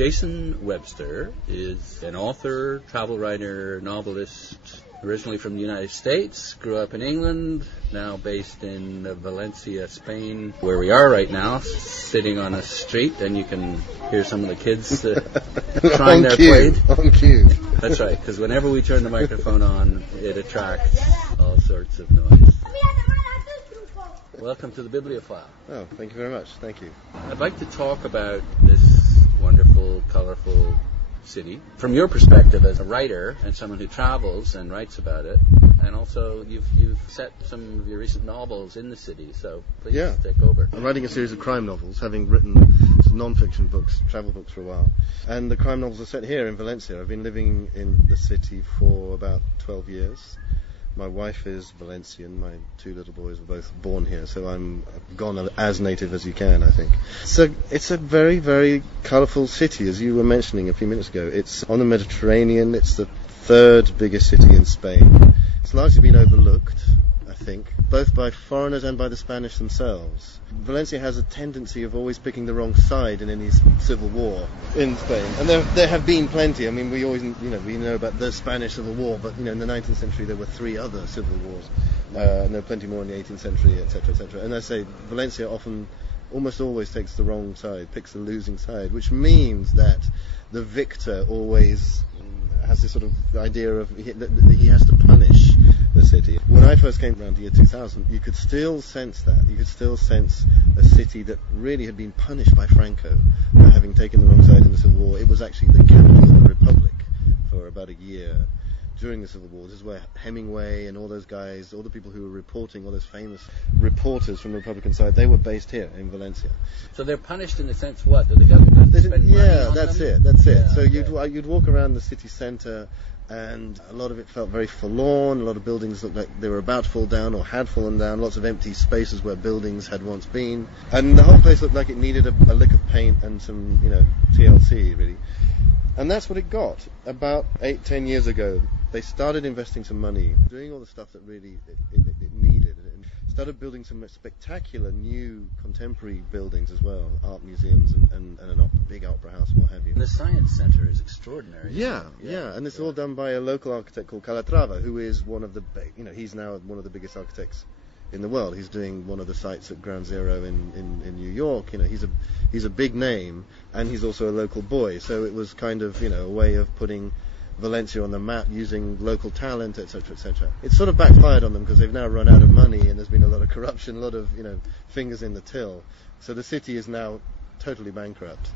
Jason Webster is an author, travel writer, novelist, originally from the United States, grew up in England, now based in Valencia, Spain, where we are right now, sitting on a street, and you can hear some of the kids trying their plate. On cue. That's right, because whenever we turn the microphone on, it attracts all sorts of noise. Welcome to the Bibliophile. Oh, thank you very much. Thank you. I'd like to talk about this wonderful, colorful city from your perspective as a writer and someone who travels and writes about it, and also you've set some of your recent novels in the city, so please take over. I'm writing a series of crime novels, having written some non-fiction books, travel books for a while, and the crime novels are set here in Valencia. I've been living in the city for about 12 years. My wife is Valencian, my two little boys were both born here, so I'm gone as native as you can, I think. So it's a very, very colourful city, as you were mentioning a few minutes ago. It's on the Mediterranean, it's the third biggest city in Spain. It's largely been overlooked, I think, both by foreigners and by the Spanish themselves. Valencia has a tendency of always picking the wrong side in any civil war in Spain, and there have been plenty. I mean, we always, we know about the Spanish Civil War, but in the 19th century there were 3 other civil wars, and there were plenty more in the 18th century, etc., etc. And I say Valencia almost always takes the wrong side, picks the losing side, which means that the victor always has this sort of idea of that he has to punish the city. When I first came around the year 2000, you could still sense that. You could still sense a city that really had been punished by Franco for having taken the wrong side in the Civil War. It was actually the capital of the Republic for about a year during the Civil War. This is where Hemingway and all those guys, all the people who were reporting, all those famous reporters from the Republican side, they were based here in Valencia. So they're punished in the sense what? That the government spend money on that's them? That's it. Yeah, So okay. you'd walk around the city centre, and a lot of it felt very forlorn. A lot of buildings looked like they were about to fall down or had fallen down. Lots of empty spaces where buildings had once been, and the whole place looked like it needed a lick of paint and some, TLC really. And that's what it got. About 8-10 years ago, they started investing some money, doing all the stuff that really it needed, and started building some spectacular new contemporary buildings as well, art museums and a big opera house and what have you. The science centre is extraordinary. Yeah, and it's all done by a local architect called Calatrava, who is one of the, he's now one of the biggest architects in the world. He's doing one of the sites at Ground Zero in New York. He's a big name, and he's also a local boy. So it was kind of a way of putting Valencia on the map using local talent, etc., etc. It's sort of backfired on them because they've now run out of money, and there's been a lot of corruption, a lot of fingers in the till. So the city is now totally bankrupt.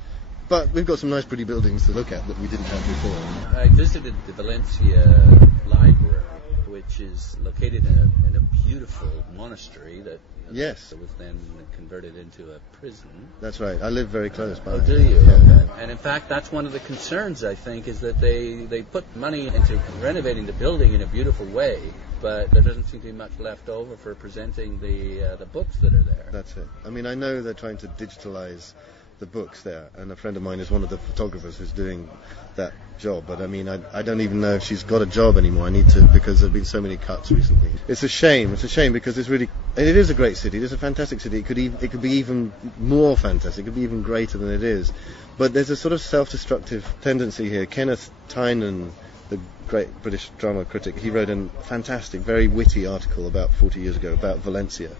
But we've got some nice pretty buildings to look at that we didn't have before. I visited the Valencia Library, which is located in a beautiful monastery that was then converted into a prison. That's right. I live very close by. Oh, do you? Yeah. Okay. And in fact, that's one of the concerns, I think, is that they put money into renovating the building in a beautiful way, but there doesn't seem to be much left over for presenting the books that are there. That's it. I mean, I know they're trying to digitalize the books there, and a friend of mine is one of the photographers who's doing that job, but I mean, I don't even know if she's got a job anymore. I need to, because there have been so many cuts recently. It's a shame because it is a great city, it is a fantastic city. It could be even more fantastic, it could be even greater than it is, but there's a sort of self-destructive tendency here. Kenneth Tynan, the great British drama critic, he wrote a fantastic, very witty article about 40 years ago about Valencia,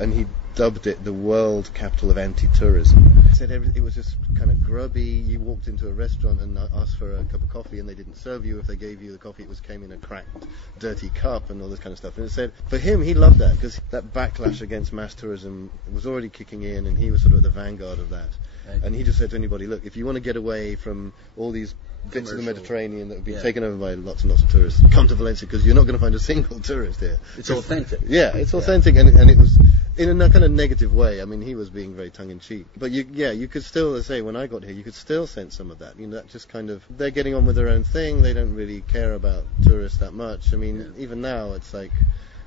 and he dubbed it the world capital of anti-tourism. He said it was just kind of grubby. You walked into a restaurant and asked for a cup of coffee, and they didn't serve you. If they gave you the coffee, it came in a cracked, dirty cup and all this kind of stuff. And it said, for him, he loved that, because that backlash against mass tourism was already kicking in, and he was sort of at the vanguard of that. Right. And he just said to anybody, look, if you want to get away from all these bits of the Mediterranean that have been taken over by lots and lots of tourists, come to Valencia, because you're not going to find a single tourist here. It's authentic. Yeah, it's authentic, and it was in a kind of negative way. I mean, he was being very tongue-in-cheek. But you could still, as I say, when I got here, you could still sense some of that. That just kind of, they're getting on with their own thing. They don't really care about tourists that much. I mean, even now, it's like,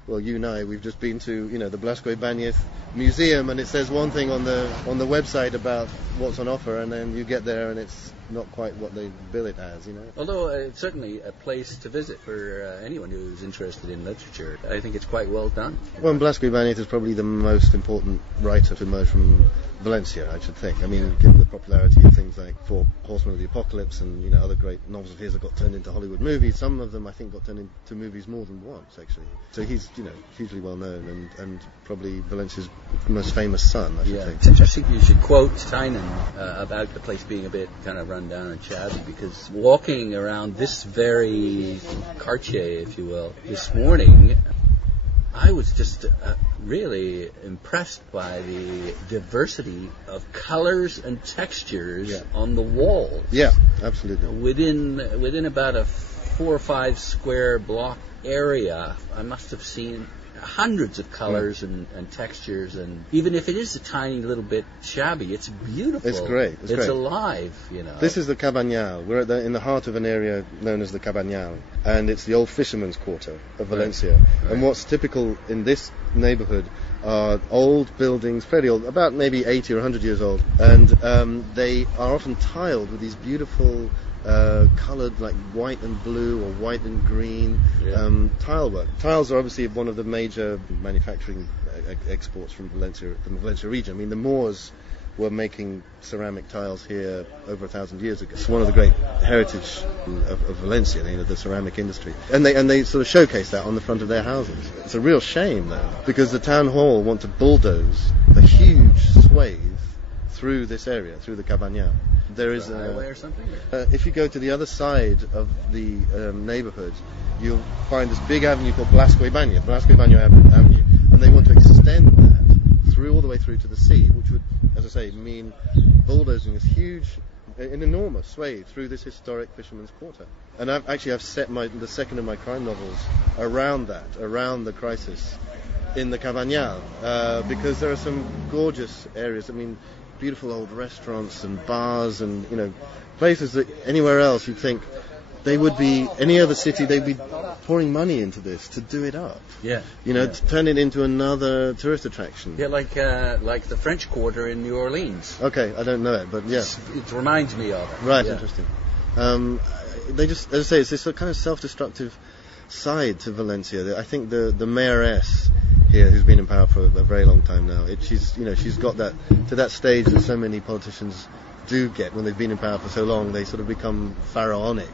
well, you and I, we've just been to, the Blasco Ibáñez Museum, and it says one thing on the website about what's on offer, and then you get there and it's not quite what they bill it as, Although it's certainly a place to visit for anyone who's interested in literature. I think it's quite well done. Well, Blasco Ibáñez is probably the most important writer to emerge from Valencia, I should think. I mean, given the popularity of things like Four Horsemen of the Apocalypse and other great novels of his that got turned into Hollywood movies. Some of them, I think, got turned into movies more than once, actually. So he's hugely well known and probably Valencia's most famous son, I should think. It's interesting you should quote Tynan about the place being a bit kind of run down and shabby, because walking around this very quartier, if you will, this morning, I was just really impressed by the diversity of colors and textures on the walls. Yeah, absolutely. Within about a 4 or 5 square block area, I must have seen hundreds of colors and textures, and even if it is a tiny little bit shabby, it's beautiful. It's great. It's great. Alive, This is the Cavern Yahoo. We're in the heart of an area known as the Cavern Yahoo, and it's the old fisherman's quarter of Valencia. Right. And what's typical in this neighborhood are old buildings, fairly old, about maybe 80 or 100 years old, and they are often tiled with these beautiful coloured, like white and blue or white and green tile work. Tiles are obviously one of the major manufacturing exports from Valencia, the Valencia region. I mean, the Moors were making ceramic tiles here over 1,000 years ago. It's one of the great heritage of Valencia, the ceramic industry. And they sort of showcase that on the front of their houses. It's a real shame, though, because the town hall want to bulldoze a huge swathe through this area, through the Cavern Yahoo. There is a highway or something? If you go to the other side of the neighborhood, you'll find this big avenue called Blasco Ibañez Avenue, and they want to extend that through all the way through to the sea, which would, as I say, mean bulldozing this huge, an enormous swathe through this historic fisherman's quarter. And I've set the second of my crime novels around the crisis in the Cavern Yahoo, because there are some gorgeous areas. I mean, beautiful old restaurants and bars and places that anywhere else you'd think they would be, any other city they'd be pouring money into this to do it up. To turn it into another tourist attraction. Yeah, like the French Quarter in New Orleans. Okay, I don't know it, but yeah, it reminds me of it. Right, interesting. They just, as I say, it's this kind of self-destructive side to Valencia. I think the mayoress here, who's been in power for a very long time now, she's got that to that stage that so many politicians do get when they've been in power for so long. They sort of become pharaonic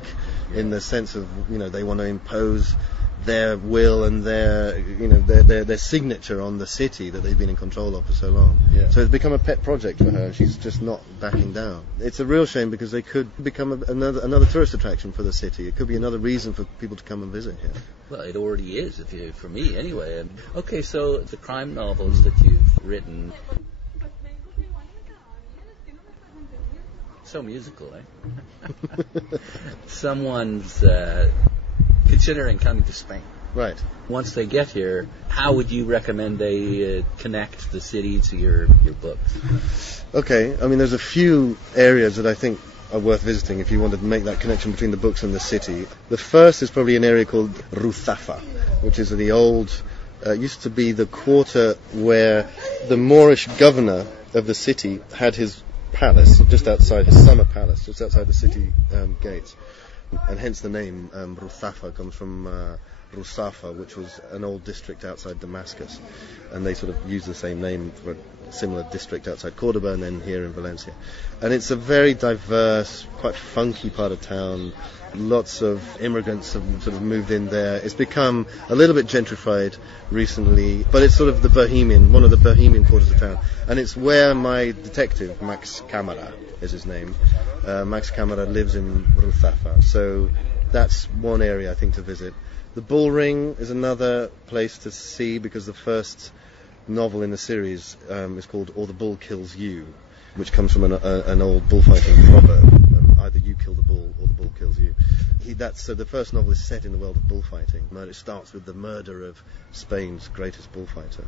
in the sense of they want to impose their will and their signature on the city that they've been in control of for so long. So it's become a pet project for her, and she's just not backing down. It's a real shame, because they could become another tourist attraction for the city. It could be another reason for people to come and visit here. Well, it already is, for me anyway. Okay, so the crime novels that you've written, so musical, eh? Someone's considering coming to Spain. Right. Once they get here, how would you recommend they connect the city to your books? Okay, I mean, there's a few areas that I think are worth visiting if you want to make that connection between the books and the city. The first is probably an area called Ruzafa, which is the old, used to be the quarter where the Moorish governor of the city had his palace, just outside his summer palace, just outside the city gates. And hence the name Ruzafa comes from Rusafa, which was an old district outside Damascus, and they sort of use the same name for a similar district outside Cordoba and then here in Valencia. And it's a very diverse, quite funky part of town. Lots of immigrants have sort of moved in there. It's become a little bit gentrified recently, but it's sort of one of the bohemian quarters of town. And it's where my detective, Max Camara is his name, Max Camara lives in Ruzafa. So that's one area I think to visit. The Bull Ring is another place to see, because the first novel in the series is called Or the Bull Kills You, which comes from an old bullfighting proverb. Either you kill the bull or the bull kills you. So the first novel is set in the world of bullfighting. It starts with the murder of Spain's greatest bullfighter.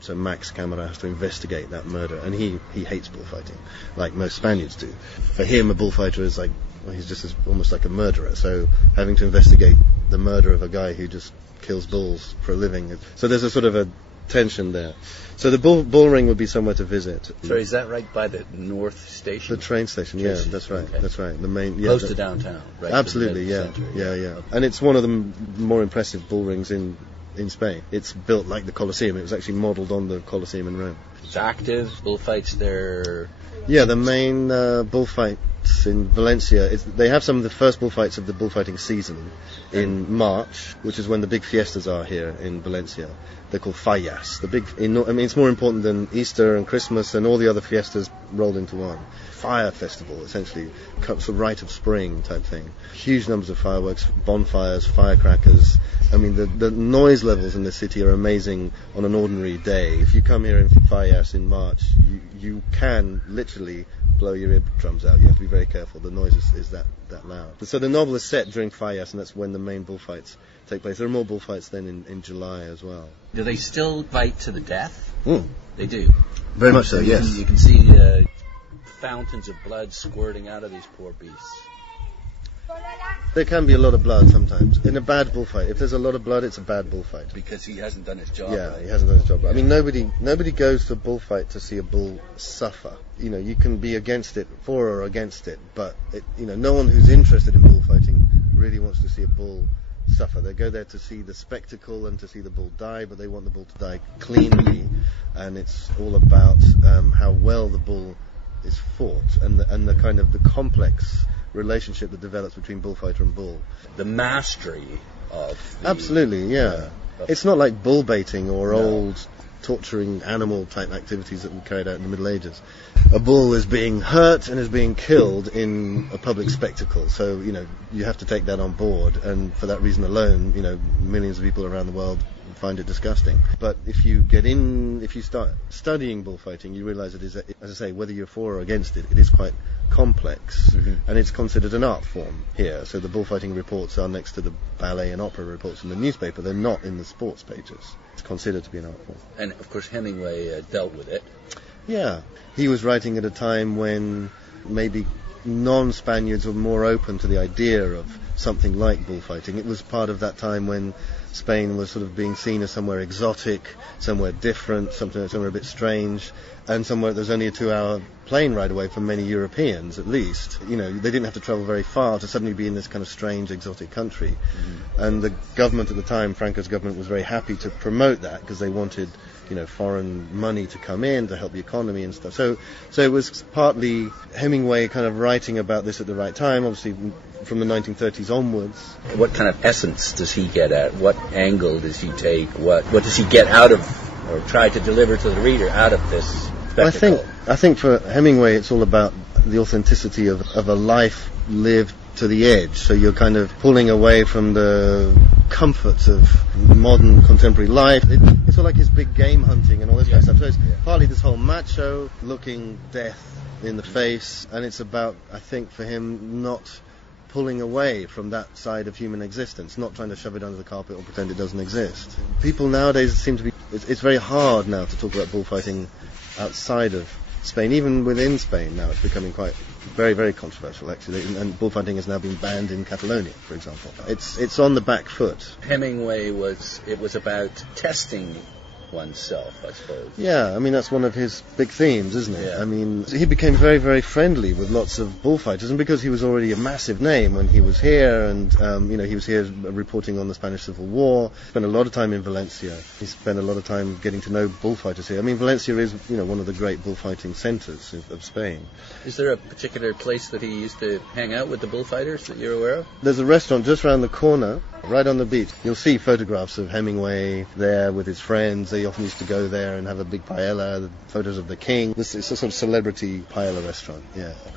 So Max Camara has to investigate that murder, and he hates bullfighting, like most Spaniards do. For him, a bullfighter is like, he's just almost like a murderer. So having to investigate the murder of a guy who just kills bulls for a living. So there's a sort of a tension there. So the Bull Ring would be somewhere to visit. So is that right by the North Station? The train station, yeah, that's right. Okay. That's right. The main, close to downtown, right? Absolutely, yeah. Okay. And it's one of the more impressive bull rings in Spain. It's built like the Colosseum. It was actually modelled on the Colosseum in Rome. It's active. Bullfights there. Yeah, the main bullfights in Valencia, they have some of the first bullfights of the bullfighting season in March, which is when the big fiestas are here in Valencia. They're called fallas. It's more important than Easter and Christmas and all the other fiestas rolled into one. Fire festival, essentially, sort of rite of spring type thing. Huge numbers of fireworks, bonfires, firecrackers. I mean, the noise levels in the city are amazing on an ordinary day. If you come here in fallas in March, you can literally blow your eardrums out. You have to be very careful. The noise is that loud. So the novel is set during fallas, and that's when the main bullfights take place. There are more bullfights then in July as well. Do they still fight to the death? They do. Very much so, yes. You can see fountains of blood squirting out of these poor beasts. There can be a lot of blood sometimes. In a bad bullfight, if there's a lot of blood, it's a bad bullfight. Because he hasn't done his job. Yeah, right? he hasn't done his job right. I mean, nobody goes to a bullfight to see a bull suffer. You know, you can be against it, for or against it, but no one who's interested in bullfighting really wants to see a bull suffer. They go there to see the spectacle and to see the bull die, but they want the bull to die cleanly, and it's all about how well the bull is fought and the kind of the complex relationship that develops between bullfighter and bull. The mastery of Absolutely, yeah. It's not like bull baiting or old torturing animal type activities that were carried out in the Middle Ages. A bull is being hurt and is being killed in a public spectacle, so you have to take that on board, and for that reason alone, millions of people around the world find it disgusting. But if you start studying bullfighting, you realise it is, as I say, whether you're for or against it, it is quite complex, and it's considered an art form here. So the bullfighting reports are next to the ballet and opera reports in the newspaper. They're not in the sports pages. It's considered to be an art form. And of course Hemingway dealt with it. Yeah, he was writing at a time when maybe non-Spaniards were more open to the idea of something like bullfighting. It was part of that time when Spain was sort of being seen as somewhere exotic, somewhere different, somewhere a bit strange, and somewhere there's only a 2-hour plane ride away from many Europeans, at least. They didn't have to travel very far to suddenly be in this kind of strange, exotic country. And the government at the time, Franco's government, was very happy to promote that because they wanted, foreign money to come in to help the economy and stuff. So it was partly Hemingway kind of writing about this at the right time, obviously from the 1930s onwards. What kind of essence does he get at? What angle does he take? What does he get out of, or try to deliver to the reader out of this spectacle? I think for Hemingway it's all about the authenticity of a life lived to the edge. So you're kind of pulling away from the comforts of modern contemporary life. It's all like his big game hunting and all this kind of stuff. So it's partly this whole macho looking death in the face, and it's about, I think, for him, not pulling away from that side of human existence, not trying to shove it under the carpet or pretend it doesn't exist. People nowadays seem to be, it's very hard now to talk about bullfighting outside of Spain. Even within Spain now it's becoming quite very, very controversial actually, and bullfighting has now been banned in Catalonia, for example. It's on the back foot. Hemingway was about testing oneself, I suppose. Yeah, I mean that's one of his big themes, isn't it? Yeah. I mean, he became very, very friendly with lots of bullfighters, and because he was already a massive name when he was here, and he was here reporting on the Spanish Civil War, spent a lot of time in Valencia. He spent a lot of time getting to know bullfighters here. I mean, Valencia is one of the great bullfighting centres of Spain. Is there a particular place that he used to hang out with the bullfighters that you're aware of? There's a restaurant just around the corner, right on the beach. You'll see photographs of Hemingway there with his friends. They often used to go there and have a big paella, the photos of the king. It's a sort of celebrity paella restaurant,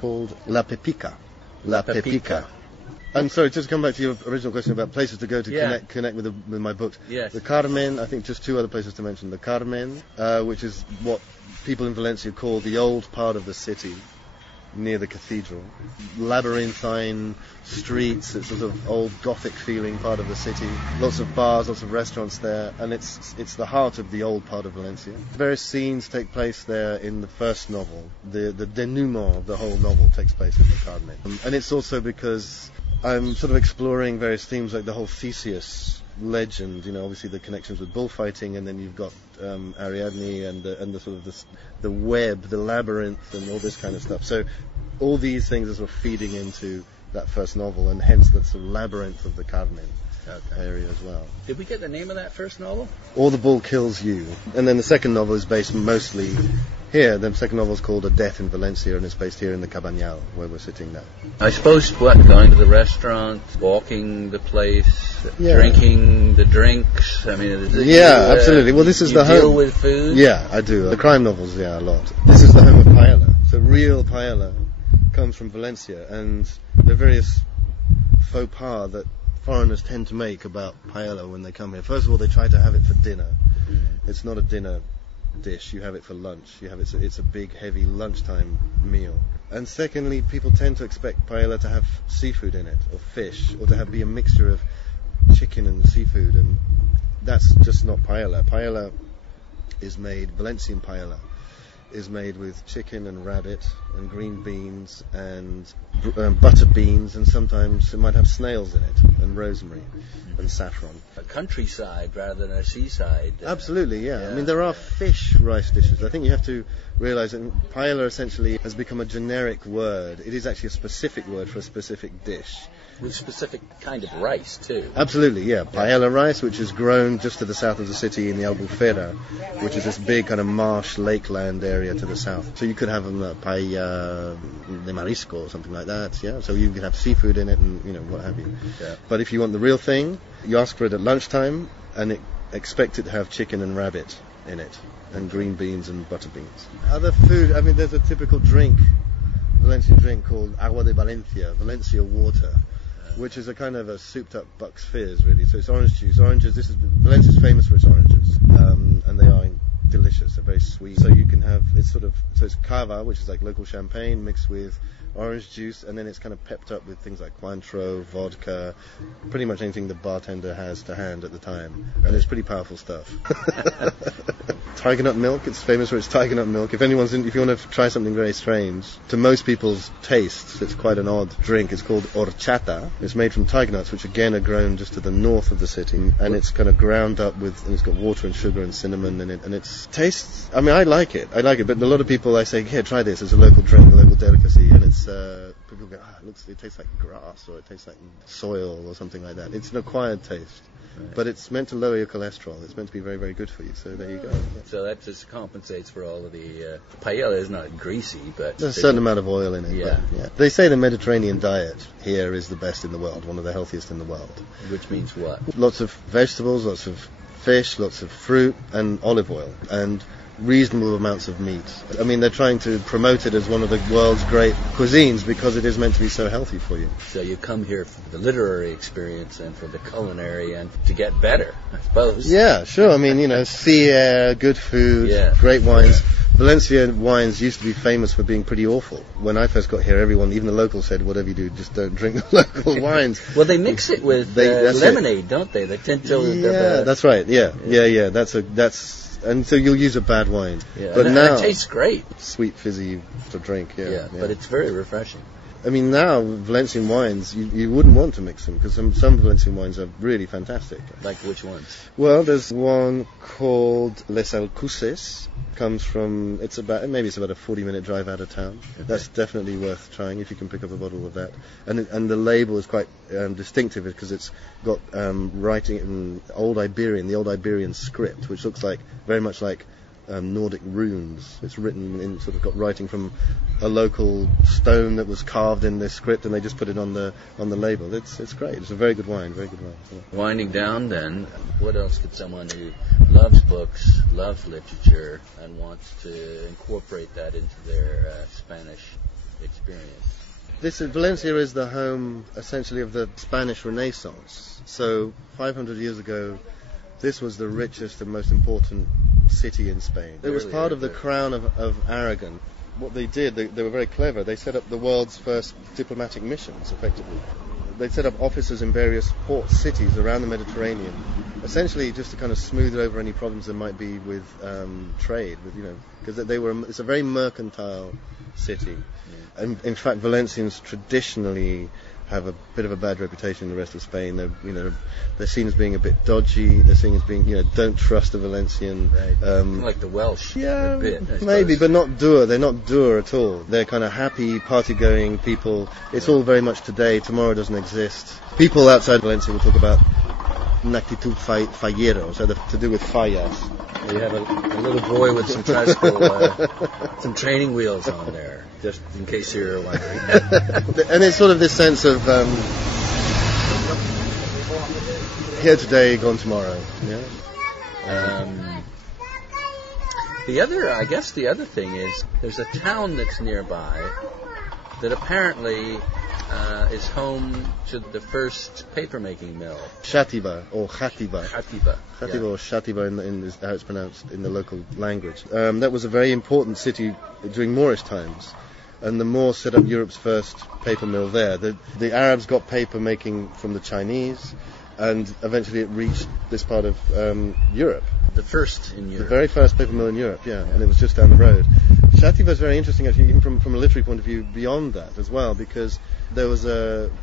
called La Pepica. La Pepica. And sorry, just to come back to your original question about places to go to connect with my books. Yes. The Carmen, I think just two other places to mention. The Carmen, which is what people in Valencia call the old part of the city, near the cathedral. Labyrinthine streets, it's sort of old Gothic feeling part of the city. Lots of bars, lots of restaurants there, and it's the heart of the old part of Valencia. Various scenes take place there in the first novel. The denouement of the whole novel takes place in the Carmen. And it's also because I'm sort of exploring various themes like the whole Theseus legend, obviously the connections with bullfighting, and then you've got Ariadne and the sort of the web, the labyrinth, and all this kind of stuff. So all these things are sort of feeding into that first novel, and hence the sort of labyrinth of the Carmen area as well. Did we get the name of that first novel? Or the Bull Kills You. And then the second novel is based mostly here. The second novel is called A Death in Valencia, and it's based here in the Cavern Yahoo, where we're sitting now. I suppose, going to the restaurant, walking the place, drinking the drinks, I mean... Absolutely. Well, this is the home... You deal with food? Yeah, I do. The crime novels, a lot. This is the home of Paella. So real Paella comes from Valencia, and the various faux pas that foreigners tend to make about paella when they come here. First of all, they try to have it for dinner. It's not a dinner dish. You have it for lunch. It's a big, heavy lunchtime meal. And secondly, people tend to expect paella to have seafood in it, or fish, or to be a mixture of chicken and seafood, and that's just not paella. Paella is made, Valencian paella, is made with chicken and rabbit and green beans and butter beans, and sometimes it might have snails in it, and rosemary and saffron. A countryside rather than a seaside. Absolutely, yeah. I mean, there are fish rice dishes. I think you have to realize that paella essentially has become a generic word. It is actually a specific word for a specific dish. With specific kind of rice, too. Absolutely, yeah. Paella rice, which is grown just to the south of the city in the Albufera, which is this big kind of marsh lakeland area to the south. So you could have paella de marisco or something like that, yeah. So you could have seafood in it and, what have you. Yeah. But if you want the real thing, you ask for it at lunchtime and expect it to have chicken and rabbit in it, and green beans and butter beans. Other food, I mean, there's a typical Valencian drink called agua de Valencia, Valencia water, which is a kind of a souped-up Buck's Fizz, really. So it's orange juice. Valencia's famous for its oranges, and they are delicious. They're very sweet. So you can have, it's cava, which is like local champagne, mixed with orange juice, and then it's kind of pepped up with things like Cointreau, vodka, pretty much anything the bartender has to hand at the time. And it's pretty powerful stuff. Tiger nut milk, it's famous for its tiger nut milk. If you want to try something very strange, to most people's tastes, it's quite an odd drink. It's called horchata. It's made from tiger nuts, which again are grown just to the north of the city, and it's kind of ground up and it's got water and sugar and cinnamon in it, and it tastes, I mean, I like it, but a lot of people, I say, here, try this, it's a local drink, a local delicacy, and it's, people go, it tastes like grass, or it tastes like soil, or something like that. It's an acquired taste. Right. But it's meant to lower your cholesterol. It's meant to be very, very good for you. So there you go. So that just compensates for all of the... paella is not greasy, but... There's a certain amount of oil in it. Yeah. But, yeah. They say the Mediterranean diet here is the best in the world, one of the healthiest in the world. Which means what? Lots of vegetables, lots of fish, lots of fruit, and olive oil. And reasonable amounts of meat. I mean, they're trying to promote it as one of the world's great cuisines because it is meant to be so healthy for you. So you come here for the literary experience and for the culinary and to get better, I suppose. Yeah, sure. I mean, sea air, good food, great wines. Valencia wines used to be famous for being pretty awful. When I first got here, everyone, even the locals, said, whatever you do, just don't drink the local wines. Well, they mix it with lemonade, don't they? They tend to... Yeah, that's right. Yeah. And so you'll use a bad wine. Yeah, but now it tastes great. Sweet, fizzy to drink. Yeah, but it's very refreshing. I mean, now Valencian wines, you wouldn't want to mix them because some Valencian wines are really fantastic. Like which ones? Well, there's one called Les Alcuses. Comes from maybe it's about a 40-minute drive out of town. Okay. That's definitely worth trying if you can pick up a bottle of that. And the label is quite distinctive because it's got writing in the old Iberian script, which looks very much like Nordic runes. It's written in got writing from a local stone that was carved in this script, and they just put it on the label. It's great. It's a very good wine. Very good wine. Yeah. Winding down, then, what else could someone who loves books, loves literature, and wants to incorporate that into their Spanish experience? Valencia is the home, essentially, of the Spanish Renaissance. So 500 years ago, this was the richest and most important city in Spain. It was part of the crown of Aragon. What they did, they were very clever. They set up the world's first diplomatic missions, effectively. They set up offices in various port cities around the Mediterranean, essentially just to kind of smooth over any problems there might be with trade, because it's a very mercantile city. Yeah. And in fact, Valencians traditionally have a bit of a bad reputation in the rest of Spain. They're seen as being a bit dodgy. They're seen as being, don't trust a Valencian. Right. Like the Welsh. Yeah, a bit, maybe, but not dour. They're not dour at all. They're kind of happy, party-going people. It's all very much today. Tomorrow doesn't exist. People outside Valencia will talk about an actitud fallero, so to do with fallas. You have a little boy with some tricycle, some training wheels on there, just in case you're wondering. And it's sort of this sense of here today, gone tomorrow. Yeah. The other thing is there's a town that's nearby that apparently is home to the first paper-making mill. Shatiba or Khatiba. Khatiba. Khatiba or Shatiba in how it's pronounced in the local language. That was a very important city during Moorish times. And the Moors set up Europe's first paper mill there. The Arabs got paper making from the Chinese, and eventually it reached this part of Europe. The first in Europe. The very first paper mill in Europe, yeah, and it was just down the road. Shatiba is very interesting, actually, even from a literary point of view, beyond that as well, because there was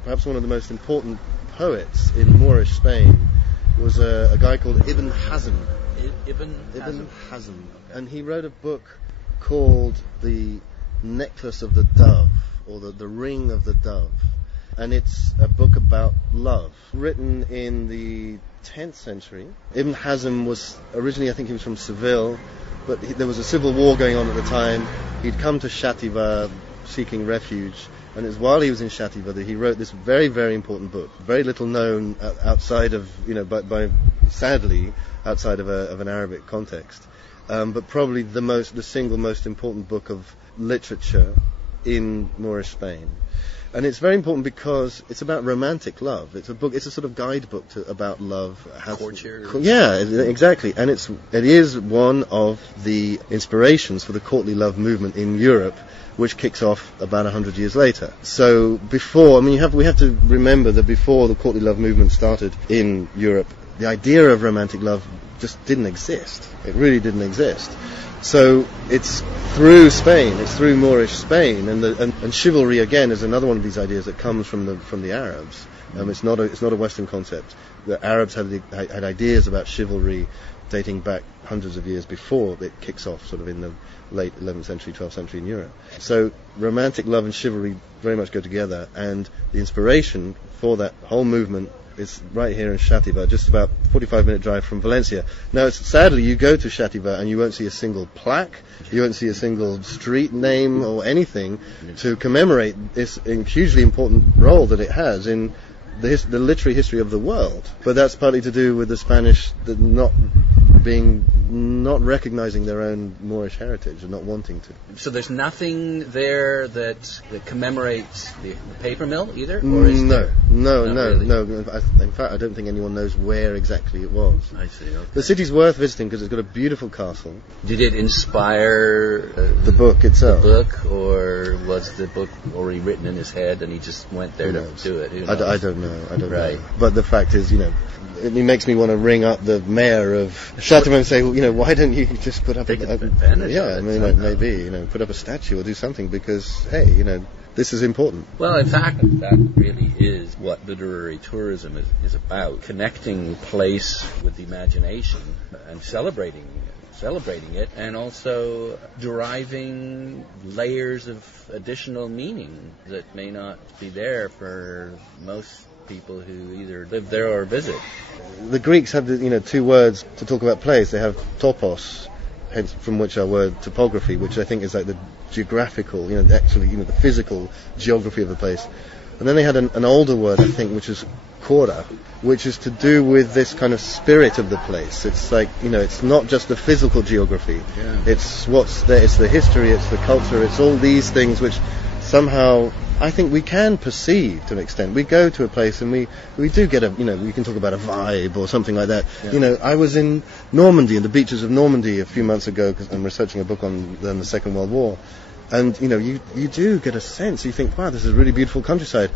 perhaps one of the most important poets in Moorish Spain was a guy called Ibn Hazm. Ibn Hazm. Okay. And he wrote a book called The Necklace of the Dove, or the Ring of the Dove. And it's a book about love, written in the 10th century. Ibn Hazm was originally, I think he was from Seville, but there was a civil war going on at the time. He'd come to Shatiba seeking refuge, and it's while he was in Shatiba that he wrote this very, very important book, very little known outside of, sadly, outside of an Arabic context, but probably the single most important book of literature in Moorish Spain. And it's very important because it's about romantic love. It's a sort of guidebook about love. Courtier. Yeah, exactly. And it is one of the inspirations for the courtly love movement in Europe, which kicks off about 100 years later. So we have to remember that before the courtly love movement started in Europe, the idea of romantic love just didn't exist. It really didn't exist. So it's through Spain, it's through Moorish Spain, and chivalry again is another one of these ideas that comes from the Arabs. It's not a Western concept. The Arabs had ideas about chivalry dating back hundreds of years before it kicks off, sort of in the late 11th century, 12th century in Europe. So romantic love and chivalry very much go together, and the inspiration for that whole movement is right here in Shatiba, just about 45-minute drive from Valencia. Now, sadly, you go to Shatiba and you won't see a single plaque, you won't see a single street name or anything to commemorate this hugely important role that it has in the literary history of the world. But that's partly to do with the Spanish not recognizing their own Moorish heritage and not wanting to. So there's nothing there that commemorates the paper mill either? Or is No. Really? In fact, I don't think anyone knows where exactly it was. I see. Okay. The city's worth visiting because it's got a beautiful castle. Did it inspire the book itself? The book, or was the book already written in his head and he just went there to do it? I don't know. Right. But the fact is, it makes me want to ring up the mayor of Shatiba and say, why don't you just put up maybe put up a statue or do something, because hey, this is important. Well, in fact, that really is what literary tourism is about: connecting place with the imagination and celebrating it, and also deriving layers of additional meaning that may not be there for most people who either live there or visit. The Greeks have two words to talk about place. They have topos, hence from which our word topography, which I think is like the geographical, the physical geography of the place. And then they had an older word, I think, which is kora, which is to do with this kind of spirit of the place. It's like, it's not just the physical geography. Yeah. It's what's there, it's the history, it's the culture, it's all these things which somehow I think we can perceive to an extent. We go to a place and we do get we can talk about a vibe or something like that. Yeah. I was in Normandy, in the beaches of Normandy a few months ago, because I'm researching a book on the Second World War. And, you do get a sense. You think, wow, this is really beautiful countryside.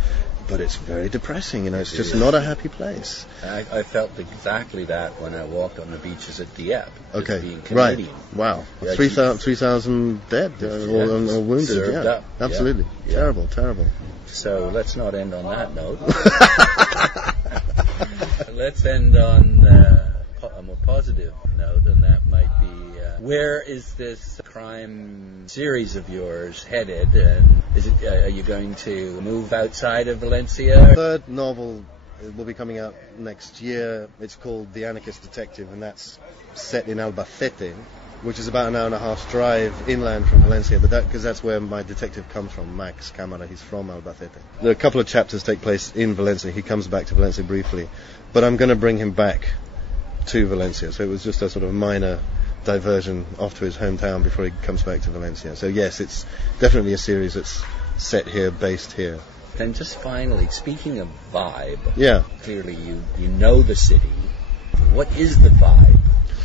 but it's very depressing. It's just not a happy place. I felt exactly that when I walked on the beaches at Dieppe. Okay, being Canadian. Right. Wow. Yeah, 3,000 dead or wounded. Served Yeah, up. absolutely. Yeah. Terrible. So let's not end on that note. Let's end on a more positive note, and that might be where is this crime series of yours headed? And are you going to move outside of Valencia? The third novel will be coming out next year. It's called The Anarchist Detective, and that's set in Albacete, which is about an hour and a half drive inland from Valencia, but because that's where my detective comes from, Max Camara. He's from Albacete. A couple of chapters take place in Valencia. He comes back to Valencia briefly, but I'm going to bring him back to Valencia, so it was just a sort of minor diversion off to his hometown before he comes back to Valencia. So yes, it's definitely a series that's set here, based here. And just finally, speaking of vibe, Yeah. clearly you know the city. What is the vibe?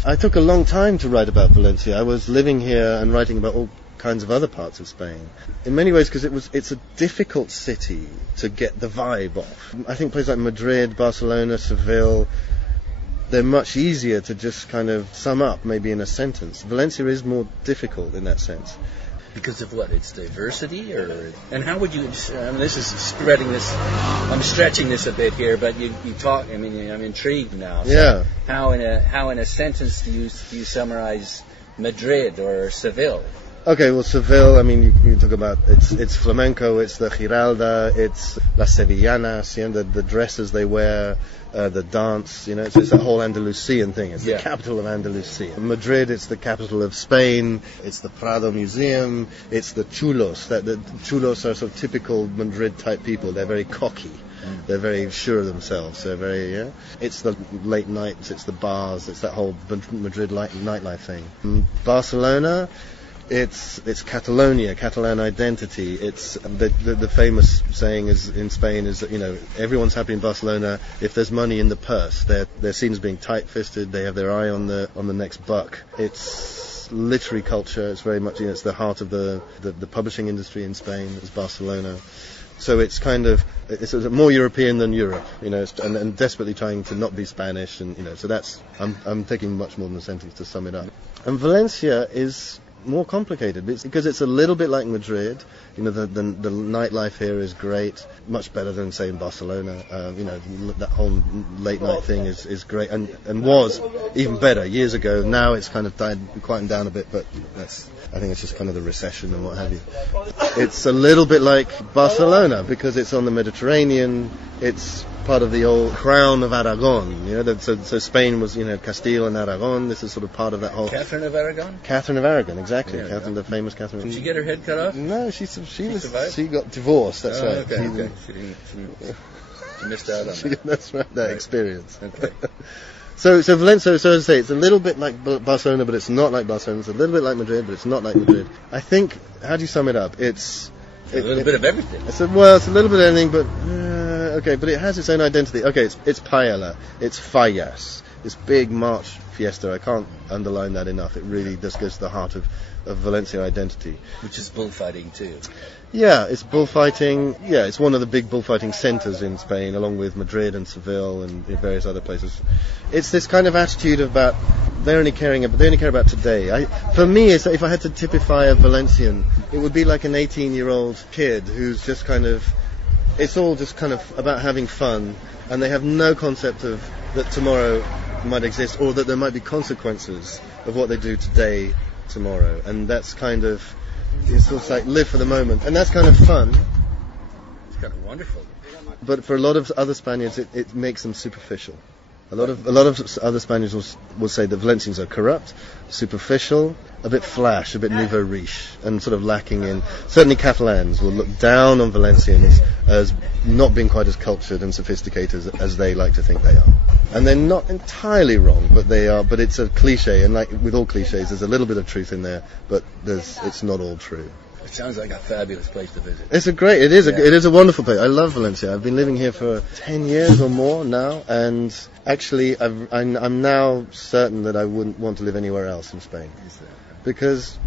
I took a long time to write about Valencia. I was living here and writing about all kinds of other parts of Spain. In many ways, because it's a difficult city to get the vibe off. I think places like Madrid, Barcelona, Seville, they're much easier to just kind of sum up maybe in a sentence. Valencia is more difficult in that sense. Because of what? Its diversity, and how would you? This is spreading this. I'm stretching this a bit here, but you talk. I mean, I'm intrigued now. So Yeah. How in a sentence do you summarize Madrid or Seville? Okay, well, Seville, I mean, you talk about, it's flamenco, it's the Giralda, it's las Sevillanas, the dresses they wear, the dance, it's a whole Andalusian thing. It's the capital of Andalusia. Madrid, it's the capital of Spain, it's the Prado Museum, it's the chulos. The chulos are sort of typical Madrid-type people. They're very cocky. They're very sure of themselves. They're very, It's the late nights, it's the bars, it's that whole Madrid nightlife thing. Barcelona, it's Catalonia, Catalan identity. It's the famous saying is in Spain is that everyone's happy in Barcelona if there's money in the purse. They're seen as being tight-fisted. They have their eye on the next buck. It's literary culture. It's very much it's the heart of the publishing industry in Spain. It's Barcelona. So it's kind of it's more European than Europe, and desperately trying to not be Spanish, and so that's I'm taking much more than a sentence to sum it up. And Valencia is more complicated because it's a little bit like Madrid. The nightlife here is great, much better than say in Barcelona. That whole late night thing is great and was even better years ago. Now it's kind of quieting down a bit, but I think it's just kind of the recession and what have you. It's a little bit like Barcelona because it's on the Mediterranean. It's part of the old crown of Aragon. So Spain was, Castile and Aragon. This is sort of part of that whole. Catherine of Aragon? Catherine of Aragon, exactly. Yeah, the famous Catherine. Did she get her head cut off? No, she got divorced. That's right. Okay. She missed out on that. That's right. That experience. Okay. So Valencia, so as I say, it's a little bit like Barcelona, but it's not like Barcelona. It's a little bit like Madrid, but it's not like Madrid. I think. How do you sum it up? It's a little bit of everything. It's a little bit of anything, but okay. But it has its own identity. Okay, it's Paella. It's Fallas. This big March fiesta. I can't underline that enough. It really just goes to the heart of Valencian identity. Which is bullfighting too. Yeah, it's bullfighting. Yeah, it's one of the big bullfighting centres in Spain, along with Madrid and Seville and various other places. It's this kind of attitude about they only care about today. For me, if I had to typify a Valencian, it would be like an 18-year-old kid who's just kind of. It's all just kind of about having fun, and they have no concept of that tomorrow might exist or that there might be consequences of what they do today, tomorrow, and that's kind of. It's sort of like live for the moment, and that's kind of fun. It's kind of wonderful. But for a lot of other Spaniards, it makes them superficial. A lot of other Spaniards will say that Valencians are corrupt, superficial, a bit flash, a bit nouveau riche, and sort of lacking in. Certainly, Catalans will look down on Valencians as not being quite as cultured and sophisticated as they like to think they are. And they're not entirely wrong, but they are. But it's a cliche, and like with all cliches, there's a little bit of truth in there, but it's not all true. It sounds like a fabulous place to visit. It is a wonderful place. I love Valencia. I've been living here for 10 years or more now, and actually I'm now certain that I wouldn't want to live anywhere else in Spain. Is that? Because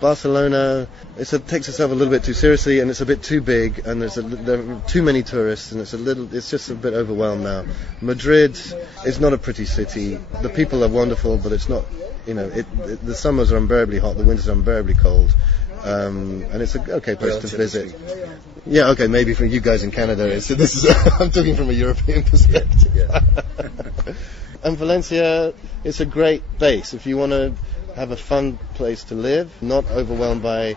Barcelona, takes itself a little bit too seriously, and it's a bit too big, and there are too many tourists, and it's just a bit overwhelmed now. Madrid is not a pretty city. The people are wonderful, but it's not, the summers are unbearably hot, the winters are unbearably cold, and it's an okay place to visit. Yeah, okay, maybe for you guys in Canada, I'm talking from a European perspective. Yeah. And Valencia, it's a great base if you want to have a fun place to live, not overwhelmed by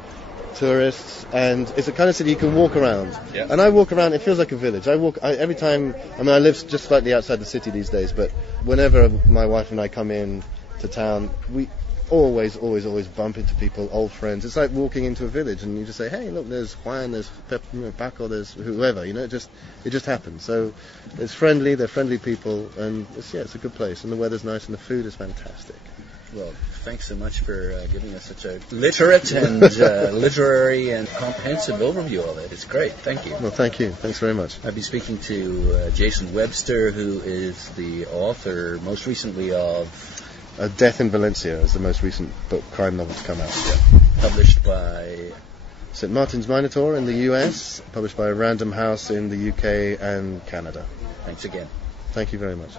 tourists, and it's a kind of city you can walk around. Yeah. And I walk around, it feels like a village. Every time, I live just slightly outside the city these days, but whenever my wife and I come in to town, we always bump into people, old friends. It's like walking into a village, and you just say, hey, look, there's Juan, there's Paco, there's whoever, it just happens. So it's friendly, they're friendly people, and it's a good place, and the weather's nice, and the food is fantastic. Well, thanks so much for giving us such a literate and literary and comprehensive overview of it. It's great. Thank you. Well, thank you. Thanks very much. I'll be speaking to Jason Webster, who is the author, most recently, of Death in Valencia is the most recent crime novel to come out. Yeah. Published by St. Martin's Minotaur in the US, published by Random House in the UK and Canada. Thanks again. Thank you very much.